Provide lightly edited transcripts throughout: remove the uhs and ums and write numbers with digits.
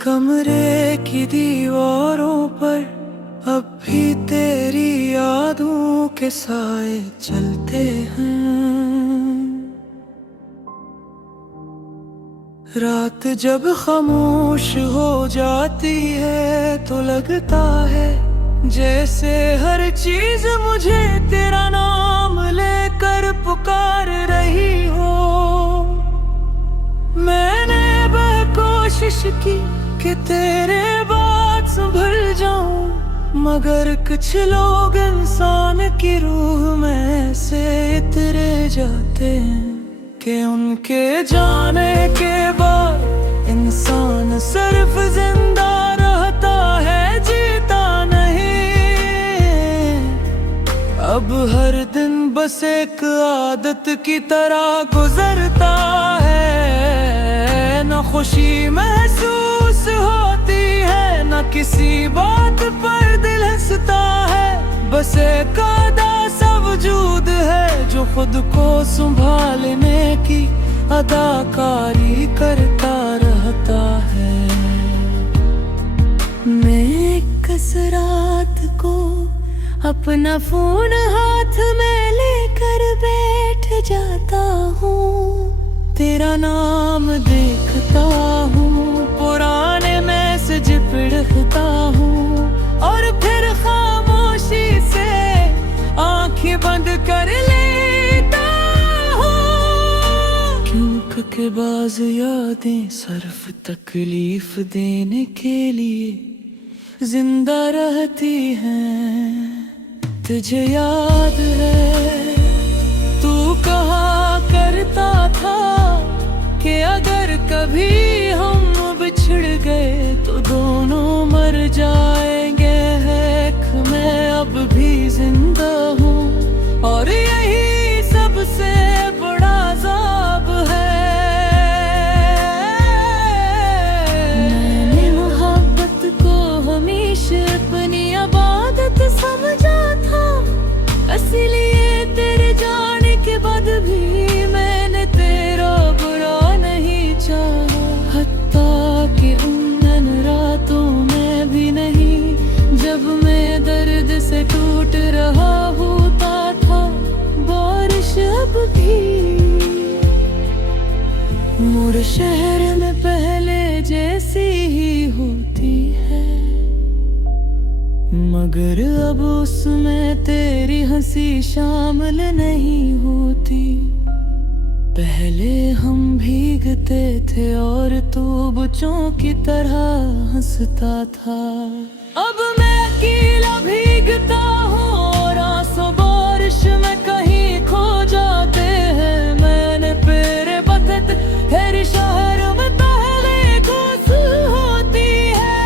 कमरे की दीवारों पर अब भी तेरी यादों के साए चलते हैं। रात जब खामोश हो जाती है तो लगता है जैसे हर चीज मुझे तेरा नाम लेकर पुकार रही हो। मैंने कोशिश की कि तेरे बात संभल जाऊं, मगर कुछ लोग इंसान की रूह में से इतरे जाते हैं कि उनके जाने के बाद इंसान सिर्फ जिंदा रहता है, जीता नहीं। अब हर दिन बस एक आदत की तरह गुजरता है, न खुशी महसूस होती है न किसी बात पर दिल हंसता है। बस एक आधा सा वजूद है जो खुद को संभालने की अदाकारी करता रहता है। मैं किस रात को अपना फोन हाथ में लेकर बैठ जाता हूँ, तेरा नाम देखता हूँ, पुराने मैसेज पढ़ता हूँ और फिर खामोशी से आंखें बंद कर लेता हूँ। क्योंकि बाज़ यादें सिर्फ तकलीफ देने के लिए जिंदा रहती हैं। तुझे याद है तू कहा करता था कि अगर कभी हम बिछड़ गए तो दोनों मर जाएंगे। है कि मैं अब भी जिंदा हूँ और यही सबसे बड़ा अज़ाब है। मैंने मोहब्बत को हमेशा अपनी इबादत समझा था, इसलिए तेरे जाने के बाद भी मैंने तेरा बुरा नहीं चाहा। हत्ता कि उन रातों में भी नहीं जब मैं दर्द से टूट रहा होता था, बारिश अब भी मुड़ शहर में पहले जैसी ही होती है, मगर अब उसमें तेरी हंसी शामिल नहीं होती। पहले हम भीगते थे और तू बच्चों की तरह हंसता था। अब मैं अकेला भीगता हूँ और आंसू बारिश में कहीं खो जाते हैं। मैंने तेरे बखत तेरे शहर में पहले गुस्ल होती है।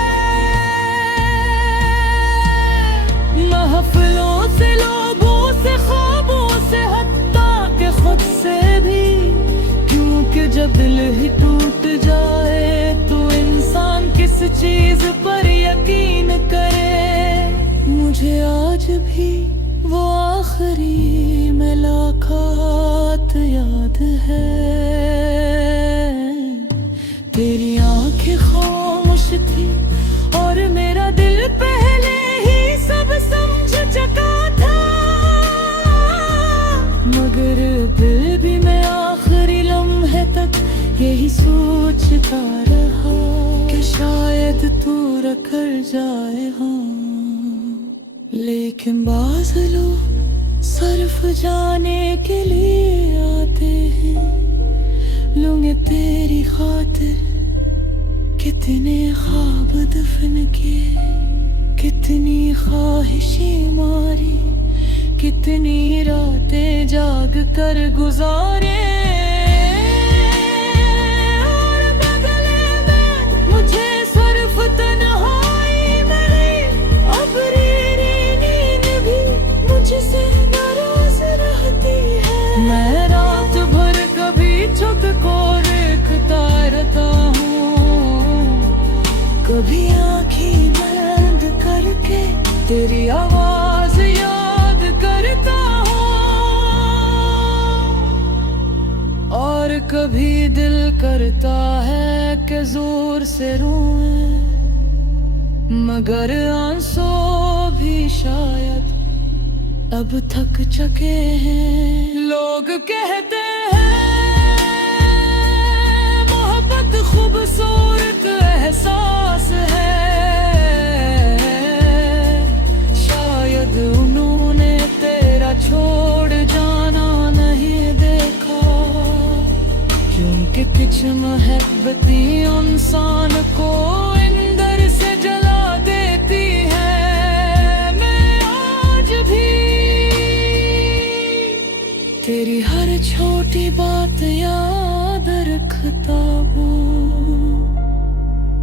महफिलों से, लोगों से, ख्वाबों से, हत्ता के खुद से भी, क्योंकि जब दिल ही टूट जाए तो इंसान किस चीज पर यकीन करे। मुझे आज भी वो आखिरी मुलाकात याद है। तेरी आंखें खामोश थी और मेरा दिल पहले ही सब समझ चुका था, मगर फिर भी मैं आखिरी लम्हे तक यही सोचता रहा कि शायद तू रखकर जाए। हाँ, लेकिन बाज़ लोग सिर्फ जाने के लिए आते हैं। लोग तेरी खातिर कितने ख्वाब दफन किए, कितनी ख्वाहिशें मारी, कितनी रातें जाग कर गुजारे। और बदले में मुझे सिर्फ तन्हाई मिली, अब रीरी नींद भी मुझसे नाराज रहती है। मैं रात भर कभी छत को देखता रहता हूँ, कभी आँखें बंद करके तेरी आवाज याद करता हूँ, और कभी दिल करता है कि जोर से रोऊं। मगर आंसू भी शायद अब थक चुके हैं। लोग कहते हैं मोहब्बत खूबसूरत एहसास है, शायद उन्होंने तेरा छोड़ जाना नहीं देखा, क्योंकि कुछ मोहब्बतें इंसान को अंदर से जला देती है। मैं आज भी तेरी हर छोटी बात याद रखता हूँ,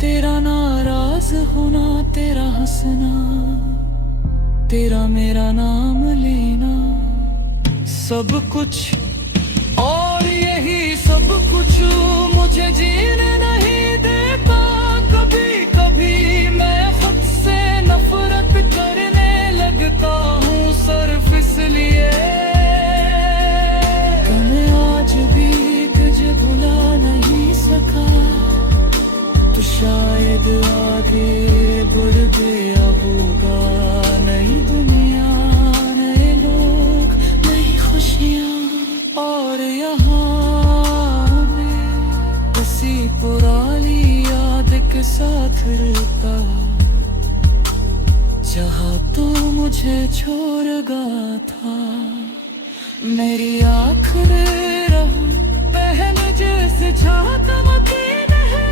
तेरा नाराज होना, तेरा हंसना, तेरा मेरा नाम लेना, सब कुछ और यही सब कुछ मुझे जीने नहीं देता। कभी कभी मैं खुद से नफरत करने लगता हूँ, सिर्फ इसलिए कि मैं आज भी तुझे भुला नहीं सका। तो शायद आगे बढ़ गया होगा नई दुनिया, नए लोग, नई खुशियाँ, और यहाँ मैं किसी पुरानी याद के साथ रहता, जहाँ तो मुझे छोड़ गया था। मेरी आखिरी राह पहन जैसे छाती है,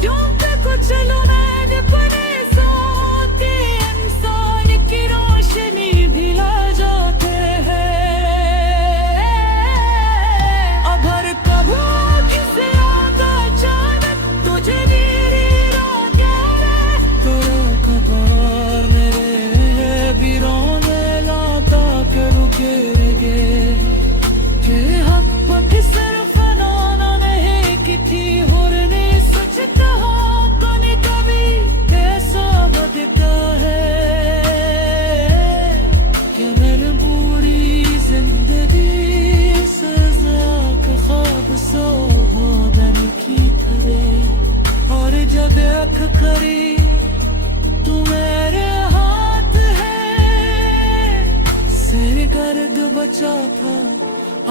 क्योंकि कुछ लोग मैंने बने सोते इंसान की रोशनी भी ला जाते हैं। अगर कभी किसी याद अचानक तुझे मेरी रात याद, तेरा खबर मेरे भी रोने लाता के रुके रहे, कि हक पति सिर्फ नाना नहीं की थी और नहीं सच कहा, कने कभी ऐसा बदता है कि मैंने पूरी जिंदगी सजा का ख्वाब सो होने की तरह, और जब आँख करी तू मेरे हाथ है, सिर गर्द बचा था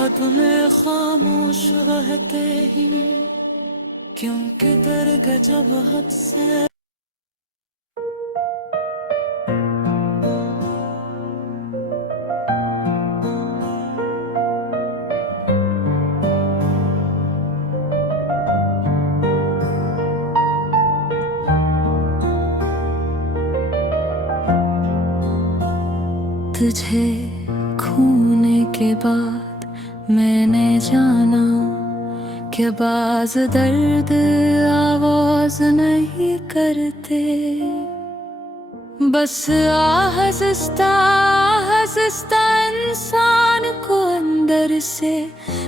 अब मैं खामोश रहते ही, क्योंकि दर्द जब हद से। तुझे खोने के बाद मैंने जाना कि बाज दर्द आवाज नहीं करते, बस आहिस्ता आहिस्ता इंसान को अंदर से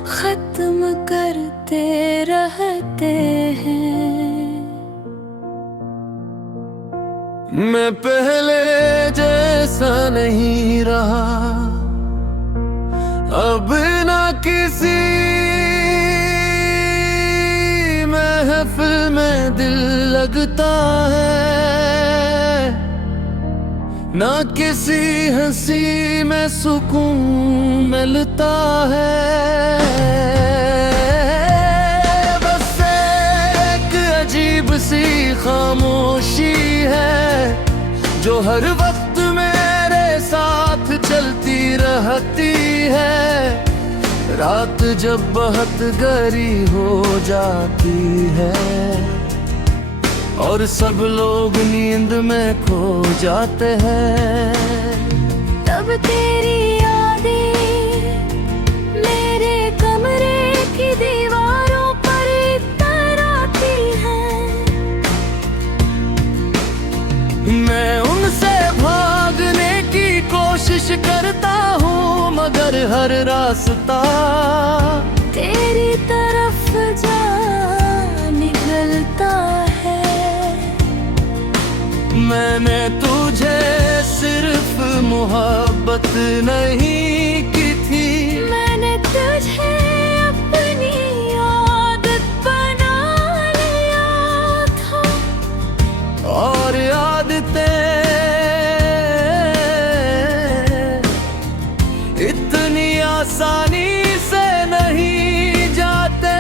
खत्म करते रहते हैं। मैं पहले जैसा नहीं रहा, अब ना किसी महफिल में दिल लगता है, ना किसी हंसी में सुकून मिलता है। बस एक अजीब सी खामोशी है जो हर वक्त मेरे साथ चलती रहती है। रात जब बहुत गहरी हो जाती है और सब लोग नींद में खो जाते हैं, तब तेरी यादें मेरे कमरे की दीवारों पर तराती हैं। मैं उनसे भागने की कोशिश करता हूँ, मगर हर रास्ता तेरी तरफ जा निकलता है। मैंने तुझे सिर्फ मोहब्बत नहीं की थी, मैंने तुझे अपनी आदत बना लिया था, और याद रास्ते इतनी आसानी से नहीं जाते।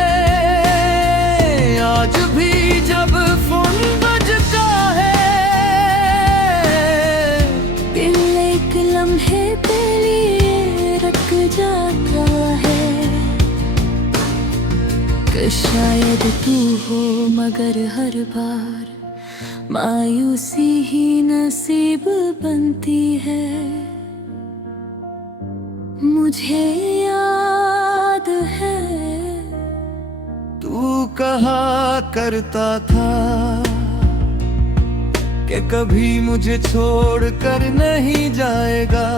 आज भी जब फोन बजता है, दिल एक लम्हे के लिए रुक जाता है कि शायद तू हो, मगर हर बार मायूसी ही नसीब बनती है। मुझे याद है तू कहा करता था कि कभी मुझे छोड़ कर नहीं जाएगा,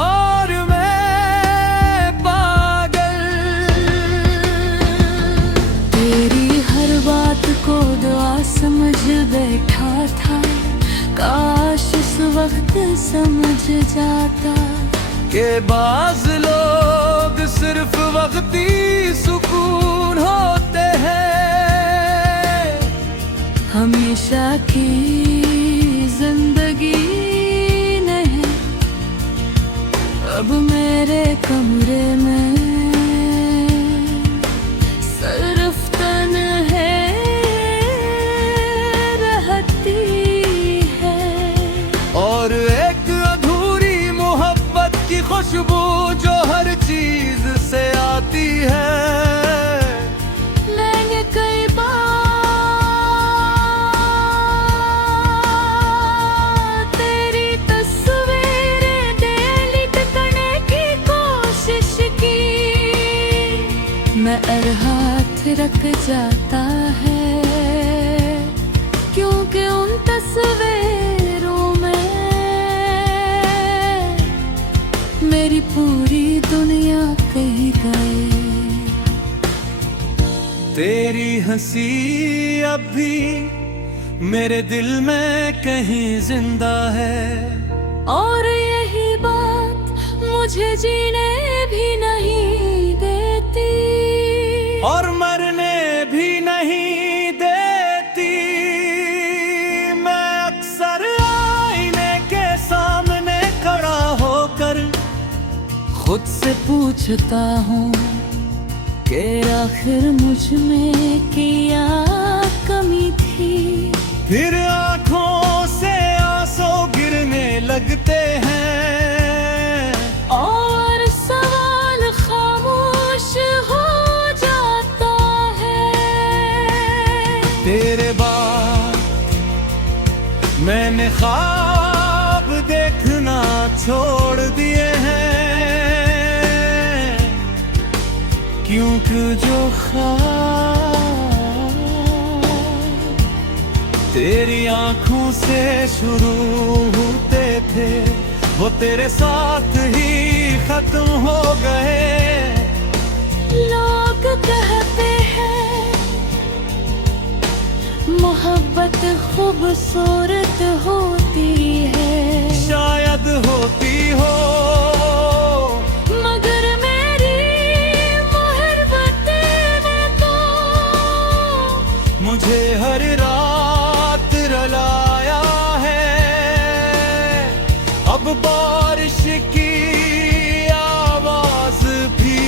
और मैं पागल तेरी हर बात को दुआ समझ बैठा था। काश इस वक्त समझ जाता के बाज लोग सिर्फ वक्ती सुकून होते हैं। हमेशा की जिंदगी नहीं अब मेरे कमरे में सिर्फ तन्हे रहती है। और एक अधूरी मोहब्बत की खुशबू जो हर चीज से आती है। मैंने कई बार तेरी तस्वीरें डिलीट करने की कोशिश की, मगर हाथ रख जाता है क्योंकि उन तस्वीरों में मेरी पूरी दुनिया कहीं गए। तेरी हंसी अब भी मेरे दिल में कहीं जिंदा है, और यही बात मुझे जीने भी नहीं देती, और मरने भी नहीं देती। मैं अक्सर आईने के सामने खड़ा होकर खुद से पूछता हूँ कि आखिर मुझ में क्या कमी थी। फिर आंखों से आंसू गिरने लगते हैं, और सवाल खामोश हो जाता है। तेरे बाद मैंने ख्वाब देखना छोड़ दिए हैं, क्योंकि जो ख्वाब तेरी आंखों से शुरू होते थे वो तेरे साथ ही खत्म हो गए। लोग कहते हैं मोहब्बत खूबसूरत होती है, शायद होती हो, मगर मेरी मोहब्बत ने तो मुझे हर रात रुलाया है। अब बारिश की आवाज भी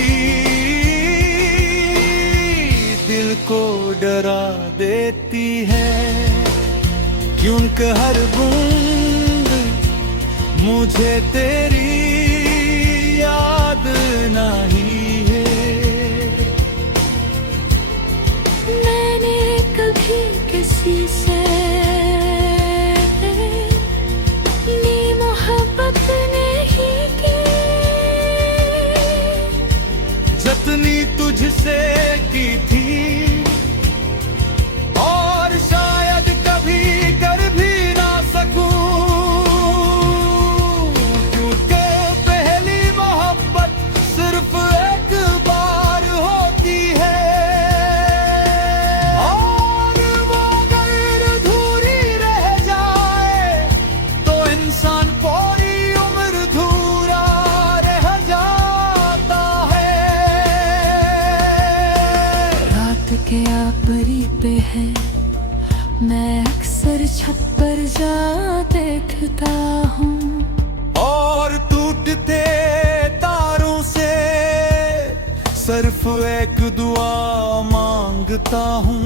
दिल को डरा देती है, क्योंकि हर बूंद मुझे तेरी याद नहीं है। मैंने कभी किसी से नी मोहब्बत नहीं की, जतनी तुझसे की थी, और शायद कभी कर भी ना सकूं, क्योंकि पहली मोहब्बत सिर्फ एक बार होती है, और वो अगर अधूरी रह जाए तो इंसान पूरी उम्र अधूरा रह जाता है। रात के आखिरी पे है मैं अक्सर छत पर जा देखता हूँ और टूटते तारों से सिर्फ एक दुआ मांगता हूँ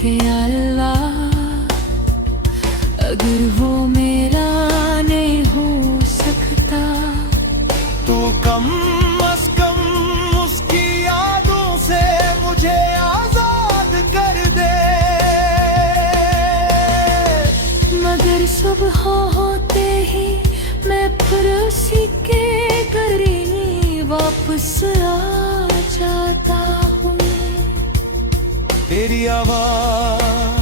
कि अल्लाह अगर वो मेरा नहीं हो सकता तो कम अज कम उसकी यादों से मुझे आजाद कर दे। मगर सुबह होते ही मैं फिर उसी के करीब वापस आ जाता हूँ। तेरी आवाज